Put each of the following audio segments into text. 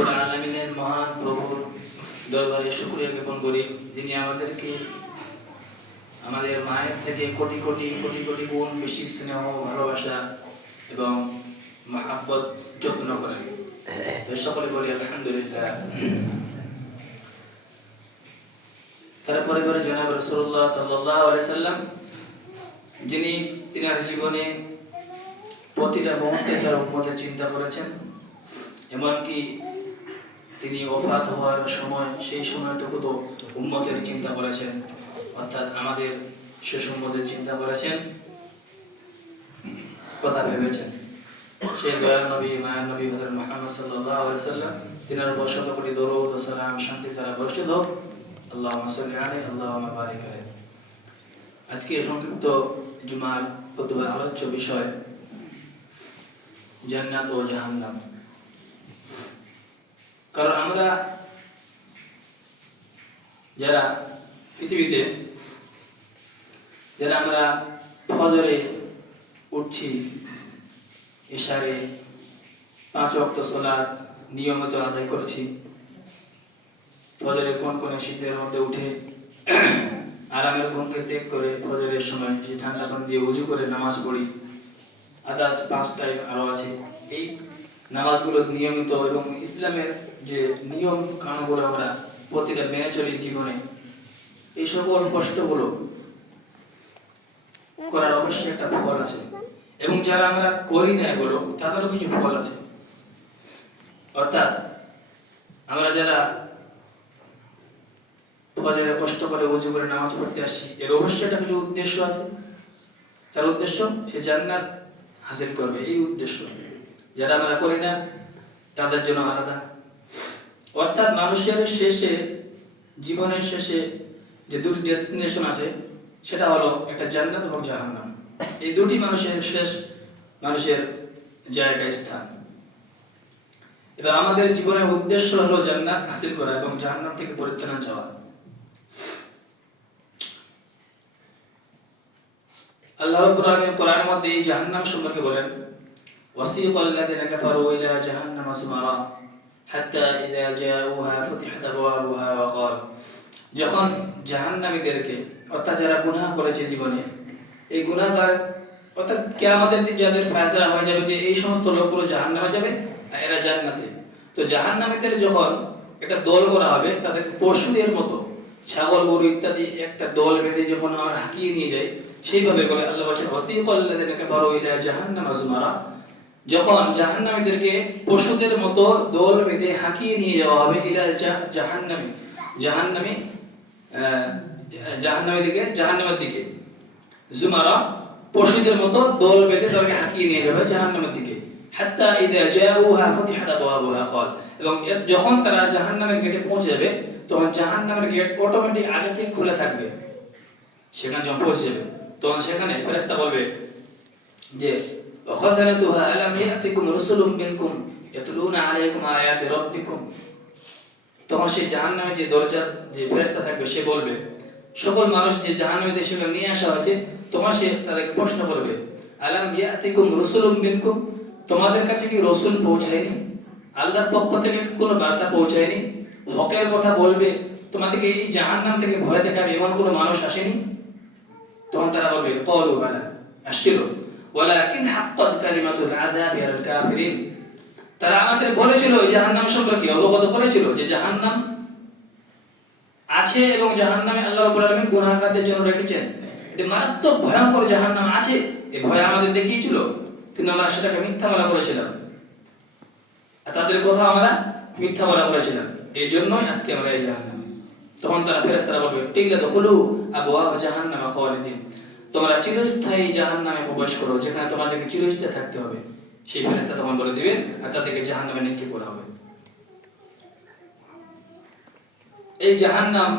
রব্বুল আলামিনের মহান প্রভুর দরবারে শুকরিয়া জ্ঞাপন করি, যিনি আমাদেরকে আমাদের মায়ের থেকে কোটি কোটি কোটি কোটি গুণ বেশি স্নেহ, ভালোবাসা এবং মহাব্বত যত্ন করেন। সকলে বলি আলহামদুলিল্লাহ। তারপরে বলে জনাব রাসূলুল্লাহ সাল্লাল্লাহু আলাইহি সাল্লাম, যিনি তিনার জীবনে প্রতিটা মুহূর্তে তার উম্মতের চিন্তা করেছেন, এমনকি তিনি ওফাত হওয়ার সময় সেই সময়টুকু তো উম্মতের চিন্তা করেছেন, অর্থাৎ আমাদের শেষ উম্মতের চিন্তা করেছেন, কথা ভেবেছেন। সেই দয়ার নবী, মায়ার নবী হযরত মুহাম্মদ সাল্লাল্লাহু আলাইহি সাল্লাম, তিনার উপর শত কোটি দরুদ ও সালাম শান্তি দ্বারা বর্ষিত হোক। আল্লাহুম্মা সাল্লি আলাইহি আল্লাহুম্মা বারিক আলাইহি। আজকে সংক্ষিপ্ত জুমার খুতবার আলোচ্য বিষয় জান্নাত ও জাহান্নাম। কারণ আমরা যারা পৃথিবীতে আমরা ফজরে উঠছি, ইশারে 5 ওয়াক্ত সালাত নিয়মিত আদায় করছি, ফজরে কোন শীতের মধ্যে উঠে আরামের ঘুমকে ত্যাগ করে ফজরের সময় যে ঠান্ডা পানি দিয়ে ওযু করে নামাজ পড়ি, আদার্স 5 টাইম আরো আছে, এই নামাজগুলো নিয়মিত এবং ইসলামের যে নিয়ম কানুনগুলো আমরা প্রতিটা মেনে চলি জীবনে, এই সকল কষ্টগুলো করার অবশ্যই একটা ফল আছে। এবং যারা আমরা করি না এগুলো, তাদেরও কিছু ফল আছে। অর্থাৎ আমরা যারা ফজরে কষ্ট করে ওযু করে নামাজ পড়তে আসি, এর অবশ্যই একটা কিছু উদ্দেশ্য আছে। তার উদ্দেশ্য সে জান্নাত হাসিল করবে, এই উদ্দেশ্য। যারা আমরা করি না তাদের জন্য আলাদা। অর্থাৎ মানুষের শেষে, জীবনের শেষে যে দুটি ডেস্টিনেশন আছে, সেটা হলো একটা জান্নাত এবং জাহান্নাম। এই দুটি মানুষের জায়গায় স্থান। এবার আমাদের জীবনের উদ্দেশ্য হলো জান্নাত হাসিল করা এবং জাহান্নাম থেকে পরিত্রাণ চাওয়া। আল্লাহ রাব্বুল আলামিন কোরআনের মধ্যে এই জাহান্নাম সম্পর্কে বলেন, ওয়াসিকাল লাযিনা কাফারু ইলা জাহান্নাম সুমারা হাত্তা ইযা জাউহা ফুতিহাত আবওয়াবুহা ওয়া ক্বাল। যখন জাহান্নামীদেরকে, অর্থাৎ যারা গুনাহ করেছে জীবনে, এই গুনাহগার, অর্থাৎ কিয়ামতের দিন যাদের ফয়সালা হয়ে যাবে যে এই সমস্ত লোকগুলো জাহান্নামে যাবে আর এরা জান্নাতে, তো জাহান্নামীদের যখন একটা দল করা হবে, তাদের পশুদের মতো, ছাগল গরু ইত্যাদি একটা দল বেঁধে যখন আমরা হাঁকিয়ে নিয়ে যাই, সেইভাবে করে আল্লাহ বলেন ওয়াসিকাল লাযিনা কাফারু ইলা জাহান্নাম সুমারা, যখন জাহান্নামীদেরকে পশুদের মতো দল বেঁধে হাঁকিয়ে নিয়ে যাওয়া হবে, ইলা জাহান্নামের দিকে, জুমারা পশুদের মতো দল বেঁধে তাদেরকে হাঁকিয়ে নিয়ে যাবে জাহান্নামের দিকে। হাত্তা ইযা জাউহা ফুতিহাত আবওয়াবুহা ক্বাল, এবং যখন তারা জাহান্নামের গেটে পৌঁছে যাবে, তখন জাহান্নামের গেট অটোমেটিক আগে থেকে খুলে থাকবে। সেখানে যখন পৌঁছে যাবে, তখন সেখানে ফেরেশতা বলবে যে খাসানাতুহা আলাম ইয়াতিকুম রাসূলুম মিনকুম ইয়াতলুনা আলাইকুম আয়াতি রাব্বিকুম। তখন সেই জাহান্নামের যে দরজা, যে ফেরেশতা থাকবে, সে বলবে, সকল মানুষ যে জাহান্নামীদের সেখানে নিয়ে আসা হয়েছে, তখন সে তাদেরকে প্রশ্ন করবে, আলাম ইয়াতিকুম রাসূলুম মিনকুম, তোমাদের কাছে কি রাসূল পৌঁছায়নি? আল্লাহর পক্ষ থেকে কোনো বার্তা পৌঁছায়নি? হকের কথা বলবে, তোমাদেরকে এই জাহান্নাম থেকে ভয় দেখাবে, এমন কোনো মানুষ আসেনি? তখন তারা বলবে, ক্বালু বালা আশিরু ওয়ালাকিন হাক্কাত কালিমাতুল আযাবি আলাল কাফিরিন। তারা আমাদের বলেছিল এই জাহান্নাম সম্পর্কে, অবগত করেছিল যে জাহান্নাম আছে এবং জাহান্নামে আল্লাহ রাব্বুল আলামিন গুনাহগারদের জন্য রেখেছেন। এটা মারাত্মক ভয়ঙ্কর জাহান্নাম আছে, এই ভয় আমাদের দেখিয়েছিল, কিন্তু আমরা সেটাকে মিথ্যা বলা করেছিলাম, আর তাদের কথা আমরা মিথ্যা বলা করেছিলাম। এই জন্যই আজকে আমরা এই জাহান্নামে। তখন তারা ফেরেশতারা বলবে, কিলা দুখুলু আবওয়াব জাহান্নাম খালিদিন, তোমরা চিরস্থায়ী জাহান্নামে প্রবেশ করো, যেখানে তোমাদেরকে চিরস্থায়ী থাকতে হবে। সেই ফেরেশতা তখন বলে দিবে, আর তাদেরকে জাহান্নামে নিক্ষেপ করা হবে। এই জাহান্নাম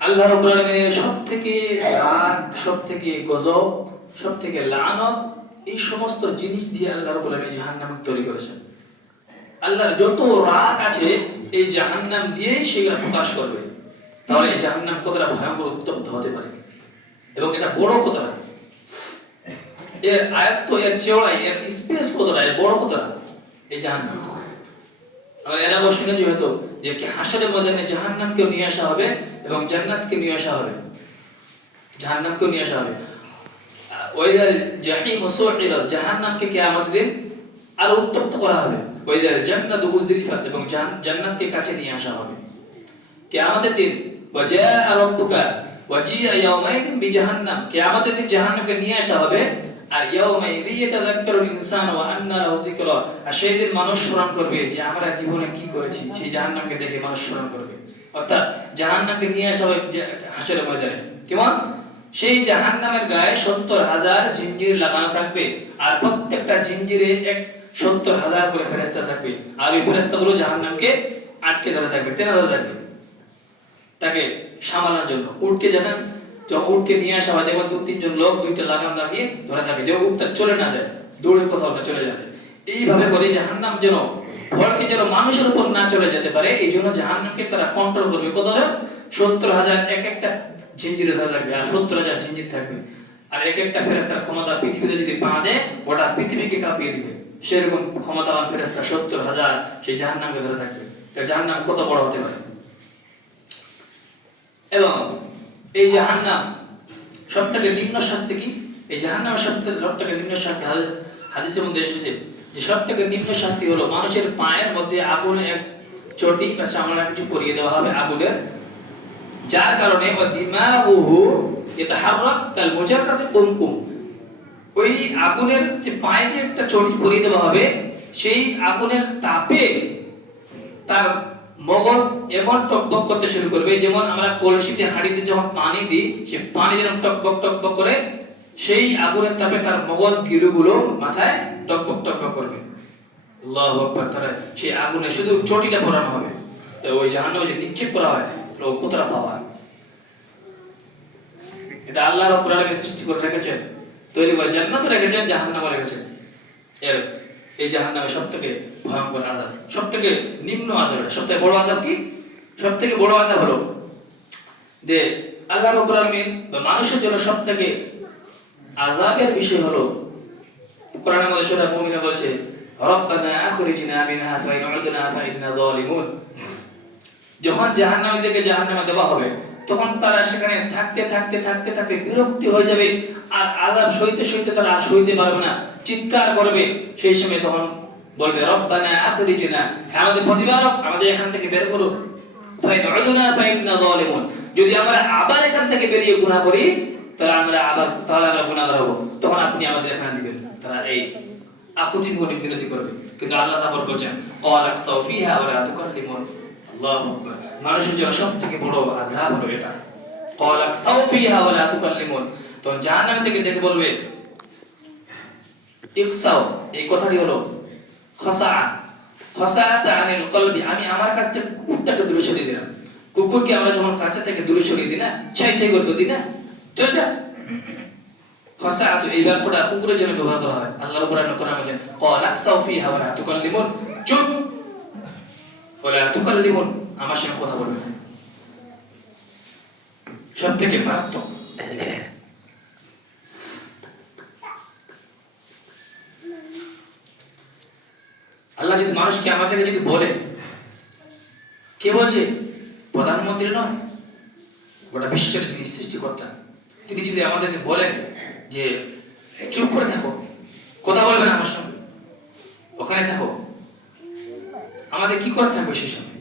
আল্লাহ রাব্বুল আলামিনের সবথেকে রাগ, সবথেকে গজব, সবথেকে লানত, এই সমস্ত জিনিস দিয়ে আল্লাহ রাব্বুল আলামিন জাহান্নামকে তৈরি করেছেন। আল্লাহর যত রাগ আছে এই জাহান্নাম দিয়ে সেগুলো প্রকাশ করবে। তাহলে এই জাহান্নাম কতটা ভয়ঙ্কর, উত্তপ্ত হতে পারে, এবং এটা বড় কতটা, এর আয়ত্ত, এর চওড়াই, এর স্পেস কতটা, এর বড় কতটা এই জাহান্নাম। আমরা এর আগে শুনেছি হয়তো যে কি হাসরের ময়দানে জাহান্নামকেও নিয়ে আসা হবে এবং জান্নাতকে নিয়ে আসা হবে, জাহান্নামকেও নিয়ে আসা হবে। ওয়াইদাল জাহিম সুইরাত, জাহান্নামকে কিয়ামতের দিন আরো উত্তপ্ত করা হবে। ওয়াইদাল জান্নাতু উযলিফাত, এবং জান্নাতকে কাছে নিয়ে আসা হবে কিয়ামতের দিন। ওয়াজা রাব্বুকা ওয়াজিআ ইয়াওমাইদিন বিজাহান্নাম, কিয়ামতের দিন জাহান্নামকে নিয়ে আসা হবে। আর ইয়াওমাইযি ইয়াতাযাক্কারুল ইনসানু ওয়া আন্না লাহু যিকরা, আর সেই দিন মানুষ স্মরণ করবে যে আমরা জীবনে কি করেছি, সেই জাহান্নামকে দেখে মানুষ স্মরণ করবে। অর্থাৎ জাহান্নামকে নিয়ে আসা হবে হাসরের ময়দানে। কেমন? সেই জাহান্নামের গায়ে 70,000 জিঞ্জির লাগানো থাকবে, আর প্রত্যেকটা জিঞ্জিরে 70,000 করে ফেরেশতা থাকবে, আর ওই ফেরেশতাগুলো জাহান্নামকে আটকে ধরে থাকবে, টেনে ধরে থাকবে তাকে সামলানোর জন্য। উটকে যখন উটকে নিয়ে আসা হয়, দেখবেন 2-3 জন লোক দুইটা লাগাম লাগিয়ে ধরে থাকে, যে উটটা চলে না যায়, দৌড়ে কোথাও না চলে যাবে। এইভাবে করে জাহান্নাম যেন ভড়কে যেন মানুষের উপর না চলে যেতে পারে, এই জন্য জাহান্নামকে তারা কন্ট্রোল করবে। কতটা? 70,000 এক একটা জিঞ্জিরে ধরে রাখবে, আর 70,000 জিঞ্জির থাকবে। আর এক একটা ফেরেশতার ক্ষমতা পৃথিবীতে যদি পা দেয়, গোটা পৃথিবীকে কাঁপিয়ে দিবে। সেরকম ক্ষমতাবান ফেরেশতা 70,000 সেই জাহান্নামকে ধরে থাকবে। জাহান্নাম কত বড় হতে পারে! এবং এই জাহান্নাম সবথেকে নিম্ন শাস্তি কি? এই জাহান্নামের সবথেকে নিম্ন শাস্তি হাদিসের মধ্যে এসেছে যে সবথেকে নিম্ন শাস্তি হলো মানুষের পায়ের মধ্যে আগুনের এক চটি বা চামড়া কিছু পরিয়ে দেওয়া হবে আগুনের, যার কারণে দিমাগুহু ইয়াতাহাররাক কাল মুজাররাতি কুমকুম, ওই আগুনের যে পায়ে যে একটা চটি পরিয়ে দেওয়া হবে, সেই আগুনের তাপে তার মগজ এমন টকবক করতে শুরু করবে, যেমন আমরা কলসিতে হাঁড়িতে যখন পানি দিই, সে পানি যেরকম টকবক টকবক করে, সেই আগুনের তাপে তার মগজ গিলুগুলো মাথায় টকবক টকবক করবে। আল্লাহু আকবার। তারা সেই আগুনে শুধু চটিটা পরানো হবে, তো ওই জাহান্নামে যে নিক্ষেপ করা হয় ও কতটা পাওয়া! এটা আল্লাহ রাব্বুল আলামিন সৃষ্টি করে রেখেছেন, তৈরি করে জান্নাতে রেখেছেন, জাহান্নামে রেখেছেন। এর এই জাহান্নামে সবথেকে ভয়ঙ্কর আযাব, সবথেকে নিম্ন আযাব। সবথেকে বড় আযাব কি? সবথেকে বড় আযাব হলো যে আল্লাহ রাব্বুল আলামিন বা মানুষের জন্য সবথেকে আযাবের বিষয় হলো, কোরআনের মধ্যে সূরা মুমিনে বলছে, রব্বানা আখরিজনা মিনহা ফাইন উদনা ফাইন্না যালিমুন। যখন জাহান্নামীদেরকে জাহান্নামে দেওয়া হবে, তখন তারা সেখানে থাকতে থাকতে থাকতে থাকতে বিরক্তি হয়ে যাবে, আর আযাব সইতে সইতে তারা আর সইতে পারবে না, চিৎকার করবে। সেই সময় তখন বলবে, রব্বানা আখরিজনা, আমাদের প্রতিপালক আমাদের এখান থেকে বের করো, ফাইন উদনা ফাইন্না যালিমুন, যদি আমরা আবার এখান থেকে বেরিয়ে গুনাহ করি তাহলে আমরা গুনাহগার হব, তখন আপনি আমাদের এখানে দিবেন। তারা এই আকুতি করে বিনতি করবে, কিন্তু আল্লাহ তাআলা বলেন, ক্বালা আকসাউ ফিহা ওয়া লা তুকাল্লিমুন। আল্লাহু আকবার। মানুষের জন্য সবথেকে বড় আযাব হলো এটা, ক্বালা আকসাউ ফিহা ওয়া লা তুকাল্লিমুন। তো জাহান্নাম থেকে দেখে বলবে, ইকসাউ, এই কথাটি হলো খাসাআত আনিল কলবি, আমি আমার কাছ থেকে কুকুরটাকে দূরে সরিয়ে দিলাম। কুকুরকে আমরা যখন কাছে থেকে দূরে সরিয়ে দিই না, ছাই ছাই করতে দিই না, চল যা। খাসাআত এই ব্যাপারটা কুকুরের জন্য ব্যবহার করা হয়। আল্লাহ রাব্বুল আলামিন কোরআনে বলেন, ক্বালা আকসাউ ফিহা ওয়া লা তুকাল্লিমুন, চুপ, ওয়া লা তুকাল্লিমুন, আমার সঙ্গে কথা বলবে না। সবথেকে মারাত্মক। আল্লাহ যদি মানুষকে আমাদেরকে যদি বলে, কে বলছে? প্রধানমন্ত্রী নয়, গোটা বিশ্বের যিনি সৃষ্টিকর্তা, তিনি যদি আমাদেরকে বলেন যে চুপ করে থাকো, কথা বলবে না আমার সঙ্গে, ওখানে থাকো, আমাদের কি করে থাকবে সেই সময়?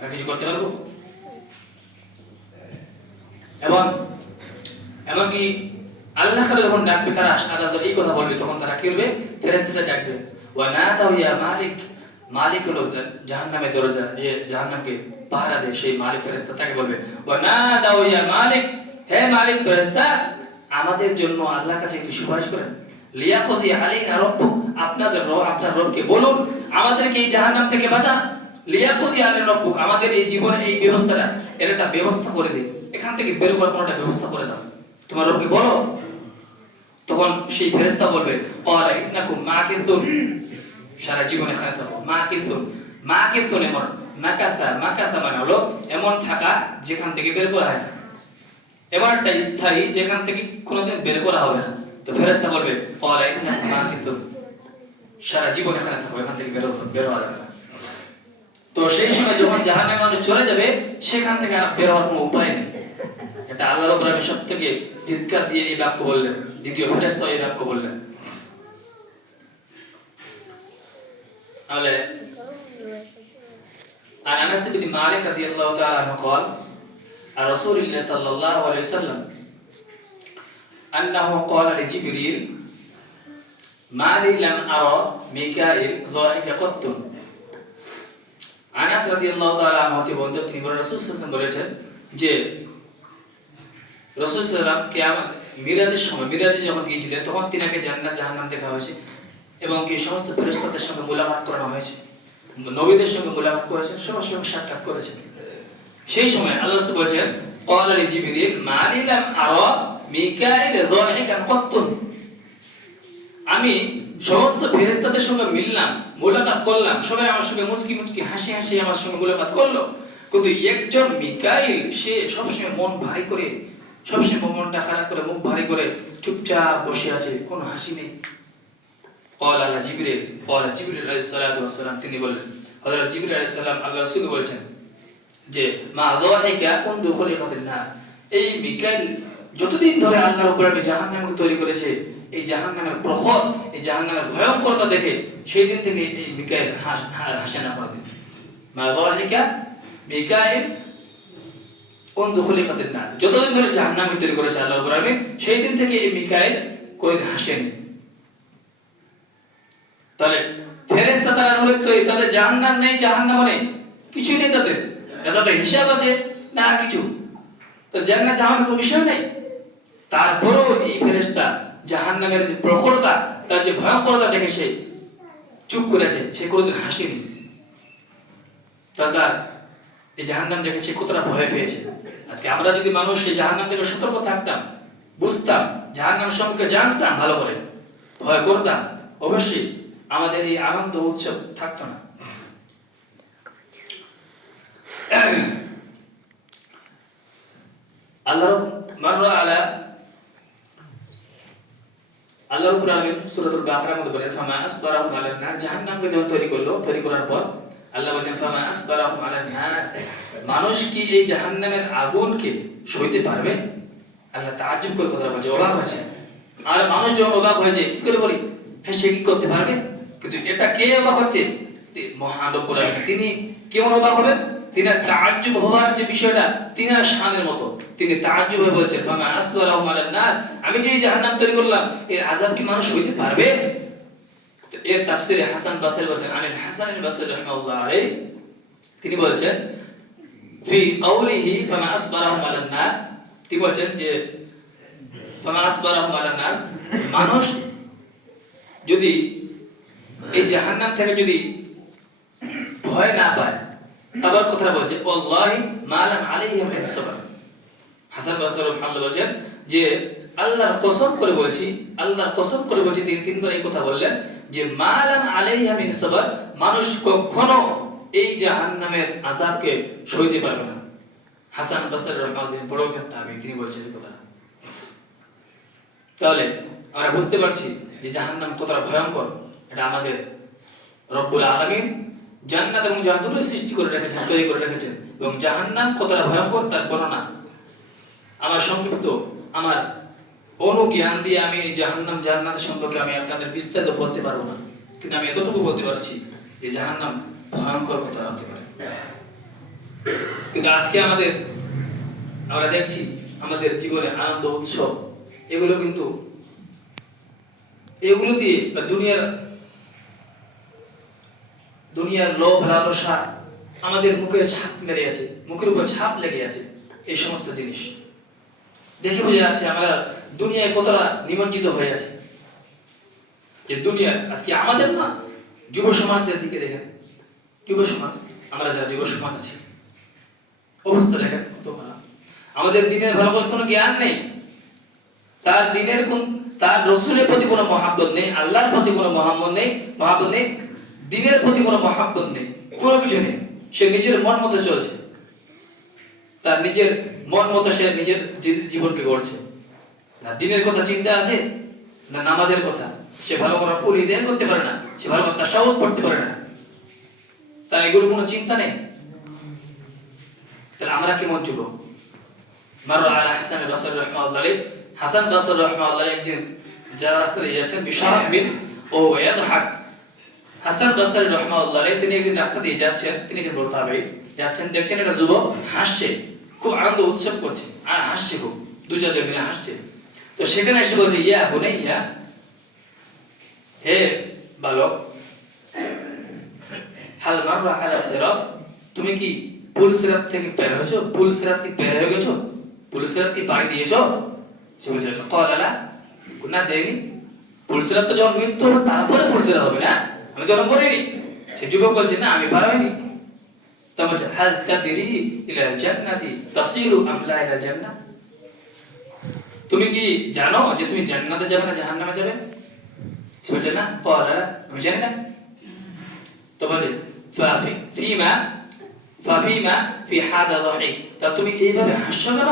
আর কিছু করতে পারবো? এবং এমনকি আল্লাহ যখন ডাকবে, তারা আল্লাহ এই কথা বলবে, তখন তারা কি করবে? ফেরেশতাদের ডাকবে, ওয়া নাদাউ ইয়া মালিক, মালিক হলো জাহান্নামের দরজা, যে জাহান্নামকে পাহারা দেয়, সেই মালিক ফেরেশতা তাকে বলবে, ওয়া নাদাউ ইয়া মালিক, হে মালিক ফেরেশতা, আমাদের জন্য আল্লাহর কাছে একটু সুপারিশ করেন। লিয়াকদি আলাইনা রাব্বুক, আপনার রবকে বলুন আমাদেরকে এই জাহান্নাম থেকে বাঁচান। লিয়াকদি আলাইনা রাব্বুক, আমাদের এই জীবনে এই ব্যবস্থাটা, এর একটা ব্যবস্থা করে দিন, এখান থেকে বের করার কোনো একটা ব্যবস্থা করে দাও, তোমার রবকে বলো। তখন সেই ফেরেশতা বলবে, ক্বালা ইন্নাকুম মাকিসুন, সারা জীবন এখানে থাকো। মাকিসুন এমন, মাকাসা মানে হলো এমন থাকা যেখান থেকে বের করা হয় না, এমন একটা স্থায়ী যেখান থেকে কোনোদিন বের করা হবে না। তো ফেরেশতা বলবে, ক্বালা ইন্নাকুম মাকিসুন, সারা জীবন এখানে থাকো, এখান থেকে বের হওয়া যাবে না। সেই সময় যখন জাহান্নামে মানুষ চলে যাবে সেখান থেকে আর বের হওয়ার কোনো উপায় নেই। এটা আল্লাহ রাব্বুল আলামিন সবথেকে চিৎকার দিয়ে এই বাক্য বললেন, দ্বিতীয় ফেরেশতা এই বাক্য বললেন। তাহলে عن انس بن مالك رضي الله تعالى عنه قال عن رسول الله صلى الله عليه وسلم انه قال لجبريل ما لي لم ارى ميكائيل ضاحك قط। আনাস রাদিয়াল্লাহু তাআলা আনহু তিনি বলেন রাসূল সাল্লাল্লাহু আলাইহি ওয়াসাল্লাম বলেছেন যে রাসূল সাল্লাল্লাহু আলাইহি ওয়াসাল্লাম কিয়ামত মিরাজের সময় মিরাজে যখন গিয়েছিলেন তখন তিনাকে জান্নাত জাহান্নাম দেখা হয়েছে এবং কি সমস্ত ফেরেশতাদের সঙ্গে মুলাকাত করানো হয়েছে, নবীদের সঙ্গে মুলাকাত করেছেন, সবার সঙ্গে সাক্ষাৎ করেছেন। সেই সময় আল্লাহ রাসূল বলেছেন ক্বালা লি জিবরিল মা লি লাম আরা মিকাইল যাহিকান কত্তুন। আমি সমস্ত ফেরেশতাদের সঙ্গে মিললাম, মুলাকাত করলাম, সবাই আমার সঙ্গে মুচকি মুচকি হাসি হাসি আমার সঙ্গে মুলাকাত করলো, কিন্তু একজন মিকাইল সে সবসময় মন ভারী করে, সবসময় মনটা খারাপ করে, মুখ ভারী করে চুপচাপ বসে আছে, কোনো হাসি নেই। ক্বালা জিবরিল আলাইহিস সালাতু ওয়াস সালাম তিনি বললেন, হযরত জিবরিল আলাইহিস সালাম আল্লাহ রাসূলকে বলেছেন যে মা যাহিকা কুনতু খুলিকাতিন নার। এই মিকাইল যতদিন ধরে আল্লাহ রাব্বুল আলামিন জাহান্নামকে তৈরি করেছে, এই জাহান্নামের প্রখর, এই জাহান্নামের ভয়ঙ্করতা দেখে সেই দিন থেকে এই মিকাইল হাসে না কোনদিন। মা যাহিকা মিকাইল কুনতু খুলিকাতিন নার, যতদিন ধরে জাহান্নামকে তৈরি করেছে আল্লাহ রাব্বুল আলামিন সেই দিন থেকে এই মিকাইল কোনদিন হাসেনি। তাহলে ফেরেশতা তারা নূরের তৈরি, তাদের জাহান্নাম নেই, জাহান্নাম নেই, কিছুই নেই তাদের, তাদের হিসাব আছে না কিছু, তো জান্নাত জাহান্নামের কোনো বিষয় নেই। তারপরেও এই ফেরেশতা জাহান্নামের যে প্রখরতা, তার যে ভয়ঙ্করতা দেখে সে চুপ করেছে, সে কোনোদিন হাসেনি। তার এই জাহান্নাম দেখে সে কতটা ভয় পেয়েছে। আজকে আমরা যদি মানুষ এই জাহান্নাম থেকে সতর্ক থাকতাম, বুঝতাম, জাহান্নাম সম্পর্কে জানতাম, ভালো করে ভয় করতাম, অবশ্যই আমাদের এই আনন্দ উৎসব থাকতো না। আল্লাহ রাব্বুল আলামিন সূরাতুল বাকারার মধ্যে বলেন ফামা আসবারাহুম আলান নার, জাহান্নামকে যখন তৈরি করার পর আল্লাহ বলেন ফামা আসবারাহুম আলান নার, মানুষ কি এই জাহান্নামের আগুনকে সইতে পারবে? আল্লাহ তাআজ্জুব করে কথা বলছে, অবাক হয়েছে। আর মানুষ যখন অবাক হয়ে যায়, কি করে বলি হ্যাঁ সে কি করতে পারবে? কিন্তু এটা কে অবাক হচ্ছে? মহান রব্বুল আলামিন। তিনি কেমন অবাক হবেন? তিনি তাআজ্জুব হওয়ার যে বিষয়টা তিনার শানের মতো, তিনি তাআজ্জুব হয়ে বলেছেন ফামা আসবারাহুম আলান নার, আমি যে জাহান্নাম তৈরি করলাম এর আযাব কি মানুষ সইতে পারবে? তো এর তাফসীরে হাসান বাসরি বলেন আনিল হাসান আল বাসরি রাহিমাহুল্লাহ আলাইহি, তিনি বলেন ফি কাওলিহি ফামা আসবারাহুম আলান নার, তিনি বলেন যে ফামা আসবারাহুম আলান নার, মানুষ যদি এই জাহান্নাম থেকে যদি ভয় না পায়, আবার কথা বলছে ওয়াল্লাহি মা লাম আলাইহি মিন সাবর। হাসান বাসরি রাহিমাহুল্লাহ বলেন যে আল্লাহর কসম করে বলছি, আল্লাহর কসম করে বলছি, তিনি তিনবার এই কথা বললেন যে মা লাম আলাইহি মিন সাবর, মানুষ কখনো এই জাহান্নামের আযাবকে সইতে পারবে না। হাসান বাসরি রাহিমাহুল্লাহ বড় একজন তাবেঈ, তিনি বলছেন এই কথা। তাহলে আমরা বুঝতে পারছি যে জাহান্নাম কতটা ভয়ঙ্কর। এটা আমাদের রব্বুল আলামিন জান্নাত এবং জাহান্নাম দুটোই সৃষ্টি করে রেখেছেন, তৈরি করে রেখেছেন, এবং জাহান্নাম কতটা ভয়ঙ্কর তার বর্ণনা আমার সংক্ষিপ্ত আমার অনুজ্ঞান দিয়ে আমি জাহান্নাম জান্নাতের সম্পর্কে আমি আপনাদের বিস্তারিত বলতে পারবো না, কিন্তু আমি এতটুকু বলতে পারছি যে জাহান্নাম ভয়ঙ্কর কতটা হতে পারে। কিন্তু আজকে আমরা দেখছি আমাদের জীবনে আনন্দ উৎসব এগুলো কিন্তু এগুলো দিয়ে দুনিয়ার লোভ লালসা আমাদের মুখের ছাপ মেরে আছে, মুখের উপর ছাপ লেগে আছে। এই সমস্ত জিনিস দেখে বোঝা যাচ্ছে আমরা দুনিয়ায় কতটা নিমজ্জিত হয়ে আছে। যে দুনিয়া আজকে আমাদের না, যুব সমাজদের দিকে দেখেন, যুব সমাজ, আমরা যারা যুব সমাজ আছি অবস্থা দেখেন কত খারাপ। আমাদের দিনের ভালো করে কোনো জ্ঞান নেই, তার রাসূলের প্রতি কোনো মহব্বত নেই, আল্লাহর প্রতি কোনো মহব্বত নেই, দ্বীনের প্রতি কোনো মহব্বত নেই, কোনো কিছু নেই। সে নিজের মন মতো চলছে, তার নিজের মন মতো সে নিজের জীবনকে গড়ছে। না দ্বীনের কথা চিন্তা আছে, না নামাজের কথা। সে ভালো করে ফুল ইদান করতে পারে না, সে ভালো করে তাশাহুদ পড়তে পারে না। তাই এগুলো কোনো চিন্তা নেই। তাহলে আমরা কেমন যুবক? মাররা আলা হাসান বাসরি রাহমাতুল্লাহ আলাইহি, হাসান বাসরি রাহমাতুল্লাহ আলাইহি একদিন যারা রাস্তায় যাচ্ছেন বিশাল বিন ও ইয়াদহাক। হাসান বাসরি রাহমাতুল্লাহ আলাইহি তিনি একদিন রাস্তা দিয়ে যাচ্ছেন, তিনি যে বলতে হবে যাচ্ছেন, দেখছেন একটা যুবক হাসছে, খুব আনন্দ উৎসব করছে আর হাসছে, খুব দুজন মিলে হাসছে। তো সেখানে এসে বলছে, ইয়া বুনাইয়া, হে বালক, হাল মাররা আলা সিরাত, তুমি কি পুল সিরাত থেকে বের হয়েছো? পুল সিরাত কি বের হয়ে গেছো? পুল সিরাত কি পাড়ি দিয়েছো? সে বলছে ক্বালা লা, না দেয়নি। পুল সিরাত তো যখন মৃত্যু হবে তারপরে পুল সিরাত হবে, না আমি তো মরিনি। সে যুবক বলছে, না আমি পার হইনি। তখন বলছে হাল তাদরি ইলা জান্নাতি তাসিরু আম লা ইলা জান্নাহ, তুমি কি জানো যে তুমি জান্নাতে যাবে না জাহান্নামে যাবে? সে বলছে না, ক্বালা লা, আমি জানি না। তো বলছে ফিমা ফি হাদা যাহিক, তা তুমি এইভাবে হাসছো কেন?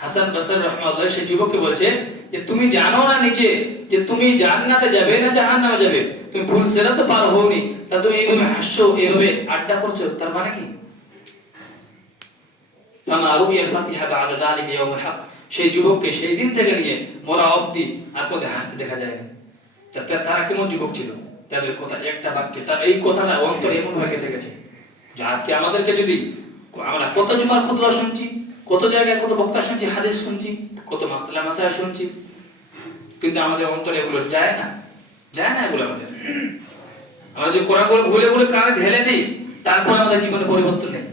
হাসান বাসরি রাহমাতুল্লাহ সেই যুবককে বলছে যে তুমি জানো না নিজে যে তুমি জান্নাতে যাবে না জাহান্নামে যাবে, তুমি ভুল সিরাত তো পার হওনি, তা তুমি এইভাবে হাসছো, এইভাবে আড্ডা করছো, তার মানে কি? ফামা রুইয়াল ফাতিহা বা'দা যালিকা ইয়াউমুল হক, সেই যুবককে সেই দিন থেকে নিয়ে মরা অবধি আর কোথাও হাসতে দেখা যায় না। তারা কেমন যুবক ছিল? তাদের কথা একটা বাক্যে, তার এই কথাটা অন্তরে এমন ভাবে গেঁথে গেছে যে আজকে আমাদেরকে যদি আমরা কত জুমার খুতবা শুনছি, কত জায়গায় কত বক্তা শুনছি, হাদিস শুনছি, কত মাসআলা মাসাইল শুনছি, কিন্তু আমাদের অন্তরে এগুলো যায় না, যায় না এগুলো আমাদের। আমরা যে কোরআনগুলো ভুলে ভুলে কানে ঢেলে দিই, তারপর আমাদের জীবনে পরিবর্তন নেই,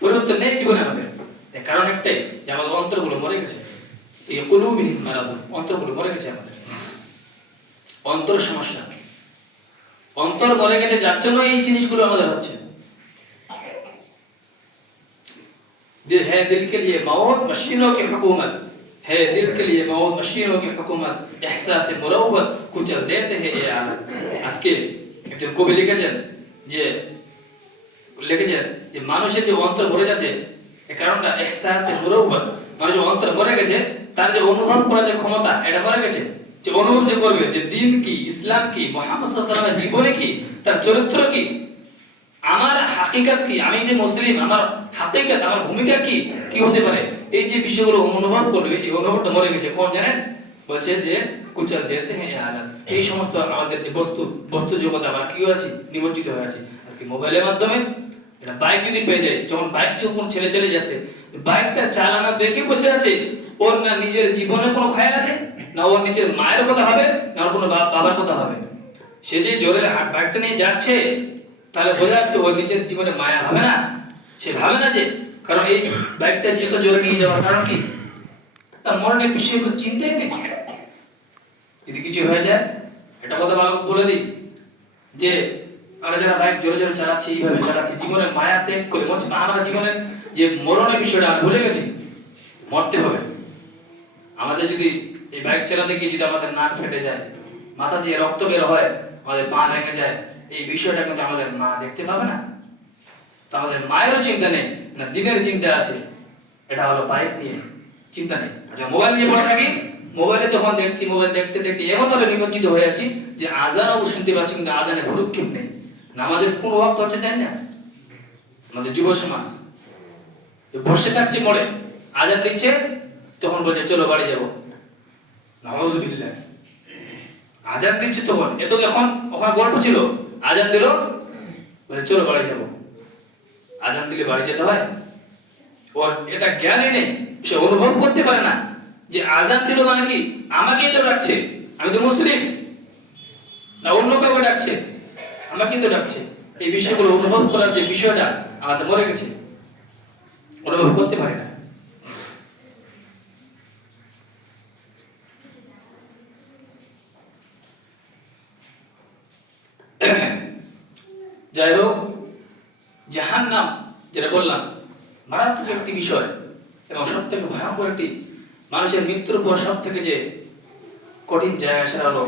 পরিবর্তন নেই জীবনে আমাদের। এর কারণ একটাই, যে আমাদের অন্তরগুলো মরে গেছে। এই কুলুবিহিম মারাদ, অন্তরগুলো মরে গেছে আমাদের, অন্তর সমস্যা, অন্তর মরে গেছে, যার জন্য এই জিনিসগুলো আমাদের হচ্ছে। दिल है, दिल के लिए मौत मशीनों की हुकूमत है, दिल के लिए मौत मशीनों की हुकूमत, एहसास मुरव्वत कुचल देते हैं ये आलम। আজকে একজন কবি লিখেছেন যে মানুষের যে অন্তর মরে যাচ্ছে, এর কারণটা এহসাস মুরব্বত, মানুষের অন্তর মরে গেছে, তার যে অনুভব করার যে ক্ষমতা এটা মরে গেছে। যে অনুভব যে করবে যে দিন কি, ইসলাম কি, মুহাম্মদ সাল্লাল্লাহু আলাইহি ওয়াসাল্লামের জীবনী কি, তার চরিত্র কি, আমার হাকিকাত কি, আমি যে মুসলিম, আমার হাকিকাত, আমার ভূমিকা কি কি হতে পারে, এই যে বিষয়গুলো অনুভব করবে, এই অনুভবটা মরে গেছে। কোন জানেন? বলছে যে কুচল দিতে হ্যাঁ আলাদা, এই সমস্ত আমাদের যে বস্তু জগতে আমরা কি আছি, নিমজ্জিত হয়ে আছি। আজকে মোবাইলের মাধ্যমে এটা বাইক যদি পেয়ে যায়, বাইক যখন ছেড়ে চলে যাচ্ছে, বাইকটা চালানো দেখে বসে আছে, ওর না নিজের জীবনে কোনো খেয়াল আছে, না ওর নিজের মায়ের কথা হবে, না ওর কোনো বাবার কথা হবে। সে যে জোরে বাইকটা নিয়ে যাচ্ছে, তাহলে বোঝা যাচ্ছে ওর নিজের জীবনে মায়া ভাবে না, সে ভাবে না যে, কারণ এই বাইকটা এত জোরে নিয়ে যাওয়ার কারণ কি, তার মরণের বিষয়গুলো চিন্তাই নেই। যদি কিছু হয়ে যায়, এটা কথা ভালো বলে দিই যে আমরা যারা বাইক জোরে জোরে চালাচ্ছি, এইভাবে চালাচ্ছি, জীবনের মায়া ত্যাগ করে আমরা জীবনের যে মরণের বিষয়টা ভুলে গেছি, মরতে হবে। আমাদের যদি এই বাইক চালাতে গিয়ে যদি আমাদের নাক ফেটে যায়, মাথা দিয়ে রক্ত বের হয়, আমাদের পা ভেঙে যায়, এই বিষয়টা কিন্তু আমাদের মা দেখতে পাবে না। তো আমাদের মায়েরও চিন্তা নেই, না দিনের চিন্তা আছে, এটা হলো বাইক নিয়ে চিন্তা নেই। আচ্ছা, মোবাইল নিয়ে পড়ে থাকি, মোবাইলে যখন দেখছি, মোবাইল দেখতে দেখতে এমন ভাবে নিমজ্জিত হয়ে আছি যে আজানও শুনতে পাচ্ছি, কিন্তু আজানে ভুরুক্ষেপ নেই। নামাজের কোন ওয়াক্ত হচ্ছে তাই না? আমাদের যুব সমাজ বসে থাকছে, মরে আজান দিচ্ছে, তখন বলছে চলো বাড়ি যাবো। নাউযুবিল্লাহ, আজান দিচ্ছে তখন, এত যখন ওখানে গল্প ছিল, আজান দিল বলে চলো বাড়ি যাবো। আজান দিলে বাড়ি যেতে হয়, ওর এটা জ্ঞানই নেই, সে অনুভব করতে পারে না যে আজান দিল মানে কি, আমাকেই তো ডাকছে, আমি তো মুসলিম, না অন্য কাউকে ডাকছে, আমাকেই তো ডাকছে। এই বিষয়গুলো অনুভব করার যে বিষয়টা আমাদের মরে গেছে, অনুভব করতে পারে না। যাই হোক, জাহান্নাম যেটা বললাম মারাত্মক একটি বিষয় এবং সব থেকে ভয়ঙ্কর একটি, মানুষের মৃত্যুর পর সব থেকে যে কঠিন জায়গা সেটা হলো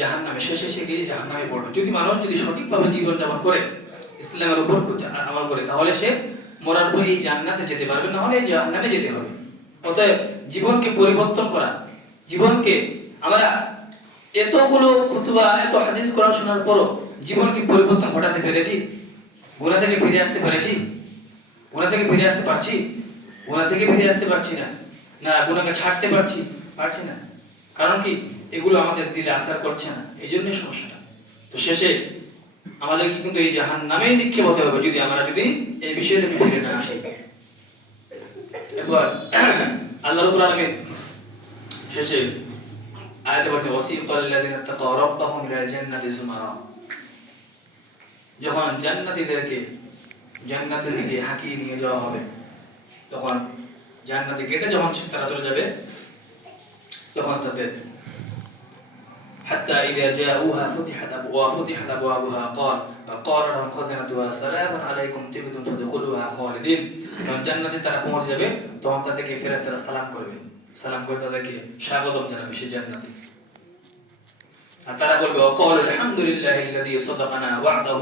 জাহান্নামে। শেষে সে গিয়ে জাহান্নামে পড়বে। যদি মানুষ যদি সঠিকভাবে জীবনযাপন করে, ইসলামের উপর আমল করে, তাহলে সে মরার পর এই জান্নাতে যেতে পারবে, না হলে জাহান্নামে যেতে হবে। অতএব জীবনকে পরিবর্তন করা, জীবনকে আমরা এতগুলো খুতবা, এত হাদিস কোরআন শোনার পরও জীবনকে পরিবর্তন ঘটাতে পেরেছি? গুনাহ থেকে ফিরে আসতে পেরেছি? গুনাহ থেকে ফিরে আসতে পারছি? গুনাহ থেকে ফিরে আসতে পারছি না। না গুনাহকে ছাড়তে পারছি না। কারণ কি? এগুলো আমাদের দিলে আসার করছে না, এই জন্যই সমস্যাটা। তো শেষে আমাদেরকে কিন্তু এই জাহান্নামেই নিক্ষেপ হতে হবে যদি আমরা এই বিষয় থেকে ফিরে না আসি। এবার আল্লাহ রাব্বুল আলামিন শেষে আয়াতে বলেন ওয়াসিকাল লাযিনা তাকাউ রাব্বাহুম ইলাল জান্নাতি যুমারা। যখন জান্নাতীদেরকে জান্নাতের দিকে হাঁকিয়ে নিয়ে যাওয়া হবে, তখন জান্নাতি গেটে যখন তারা চলে যাবে, তখন তাদের حتى إذا جاءوها فتحت أبوابها قال لهم خزنتها سلام عليكم طبتم فادخلوها خالدين। যখন জান্নাতে তারা পৌঁছে যাবে, তখন তাদেরকে ফেরেশতারা সালাম করবে, সালাম করে তাদেরকে স্বাগতম জানাবে সেই জান্নাতে। আর তারা বলবে وقالوا الحمد لله الذي صدقنا وعده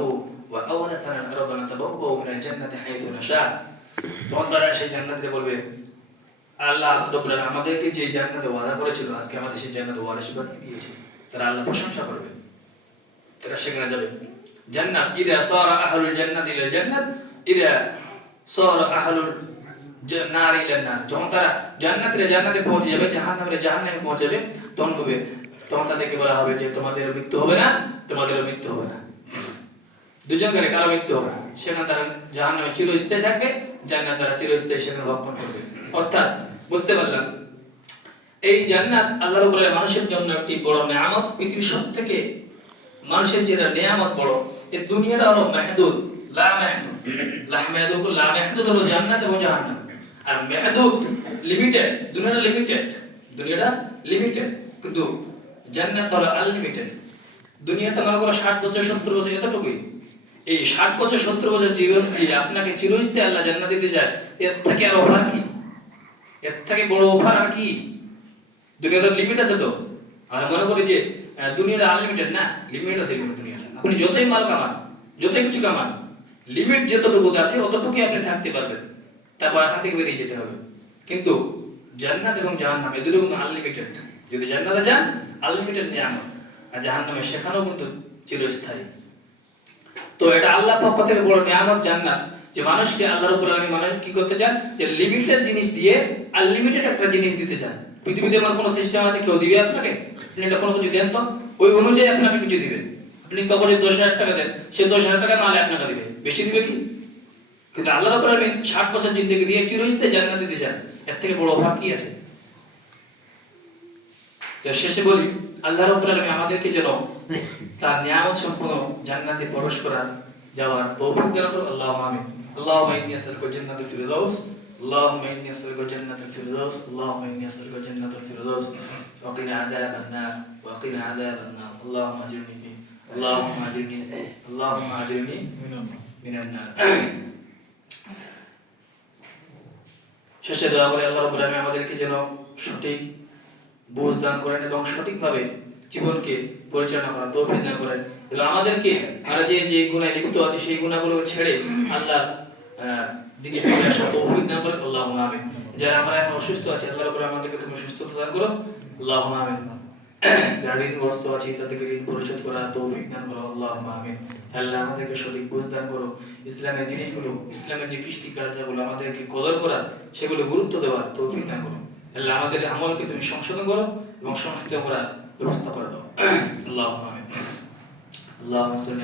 وأورثنا الأرض نتبوأ من الجنة حيث نشاء। তখন তারা সেই জান্নাতে বলবে আল্লাহ রাব্বুল আলামিন আমাদেরকে যে জান্নাতে ওয়াদা করেছিল, আজকে আমাদের সেই জান্নাতে ওয়ারিশ বানিয়ে দিয়েছে। তারা আল্লাহ প্রশংসা করবে, তারা সেখানে যাবে। জান্নাত ইদা সারা আহলুল জান্নাতি ইলাল জান্নাত ইদা সারা আহলুল নার ইলান নার। যখন তারা জান্নাতে পৌঁছে যাবে, জাহান্নামে পৌঁছে যাবে, তখন তাদেরকে বলা হবে যে তোমাদের মৃত্যু হবে না, দুজনকারে কারো মৃত্যু হবে না। সেখানে তারা জাহান্নামে চিরস্থায়ী থাকবে, জান্নাত তারা চিরস্থায়ী সেখানে ভক্ষণ করবে। অর্থাৎ বুঝতে পারলাম এই জান্নাত আল্লাহর উপরে মানুষের জন্য একটি বড় নিয়ামত। পৃথিবীর সবথেকে মানুষের যেটা নিয়ামত বড়, এই দুনিয়াটা হলো মাহদুদ, লা মাহদুদ হলো জান্নাত এবং জাহান্নাম। আর মাহদুদ লিমিটেড, দুনিয়াটা লিমিটেড, কিন্তু জান্নাত হলো আনলিমিটেড। দুনিয়াটা মনে করো 60 বছর 70 বছর এতটুকুই। এই 60 বছর 70 বছর জীবন দিয়ে আপনাকে চিরস্থায়ী আল্লাহ জান্নাত দিতে চায়, এর থেকে আর অফার কি? এর থেকে বড় অফার আর কি? দুনিয়ার লিমিট আছে তো। আর মনে করি যে দুনিয়াটা আনলিমিটেড না, লিমিট আছে দুনিয়াটা। আপনি যতই মাল কামান, যতই কিছু কামান, লিমিট যতটুকু আছে অতটুকুই আপনি থাকতে পারবেন, তারপর এখান থেকে বেরিয়ে যেতে হবে। কিন্তু জান্নাত এবং জাহান্নাম এই দুটো কিন্তু আনলিমিটেড। যদি জান্নাতে যান আনলিমিটেড নিয়ামত, আর জাহান্নামে সেখানেও কিন্তু চিরস্থায়ী। তো এটা আল্লাহর পক্ষ থেকে বড় নিয়ামত জান্নাত, যে মানুষকে আল্লাহর উপর আমি মানুষ কি করতে চান, যে লিমিটেড জিনিস দিয়ে আনলিমিটেড একটা জিনিস দিতে চান। পৃথিবীতে এমন কোন সিস্টেম আছে কেউ দিবে আপনাকে? আপনি এটা কোনো কিছু দেন তো, ওই অনুযায়ী আপনাকে কিছু দিবে। আপনি কবরে 10,000 টাকা দেন, সে 10,000 টাকা মালে আপনাকে দিবে, বেশি দিবে কি? কিন্তু আল্লাহর উপর আমি 60 বছর জিন্দেগি দিয়ে চিরস্থায়ী জান্নাত দিতে চান, এর থেকে বড় অফার কি আছে? তো শেষে বলি আল্লাহ রাব্বুল আলামিন আমাদেরকে যেন তার নিয়ামত সম্পন্ন জান্নাতে প্রবেশ করার যাওয়ার তৌফিক দান করুন। আল্লাহুম্মা আমিন। আল্লাহুম্মা ইন্নী আসআলুকা জান্নাতুল ফিরদাউস, আল্লাহুম্মা ইন্নী আসআলুকা জান্নাতুল ফিরদাউস, আল্লাহুম্মা ইন্নী আসআলুকা জান্নাতুল ফিরদাউস ওয়া কিনা আযাবান নার, ওয়া কিনা আযাবান নার। আল্লাহুম্মা আজিরনি ফি, আল্লাহুম্মা আজিরনি মিনান নার। শেষে দোয়া করি আল্লাহ রাব্বুল আলামিন আমাদেরকে যেন সঠিক বুঝ দান করেন এবং সঠিকভাবে জীবনকে পরিচালনা করার তৌফিক দান করেন, এবং আমাদেরকে আমরা যে গুনাহে লিপ্ত আছি সেই গুনাহগুলো ছেড়ে আল্লাহর দিকে ফিরে আসার তৌফিক দান করেন। আল্লাহুম্মা আমিন। যারা আমরা এখন অসুস্থ আছি আল্লাহর উপরে আমাদেরকে তুমি সুস্থতা দান করো। আল্লাহুম্মা আমিন। যারা ঋণগ্রস্ত আছি তাদেরকে ঋণ পরিশোধ করার তৌফিক দান করো। আল্লাহুম্মা আমিন। আল্লাহ আমাদেরকে সঠিক বুঝ দান করো, ইসলামের জিনিসগুলো, ইসলামের যে কৃষ্টি কার্যগুলো আমাদেরকে কদর করা, সেগুলো গুরুত্ব দেওয়ার তৌফিক দান করো। আল্লাহ আমাদের আমলকে তুমি সংশোধন করো এবং সংশোধন করার ব্যবস্থা করে দাও। আল্লাহুম্মা আমিন। আল্লাহুম্মা সাল্লি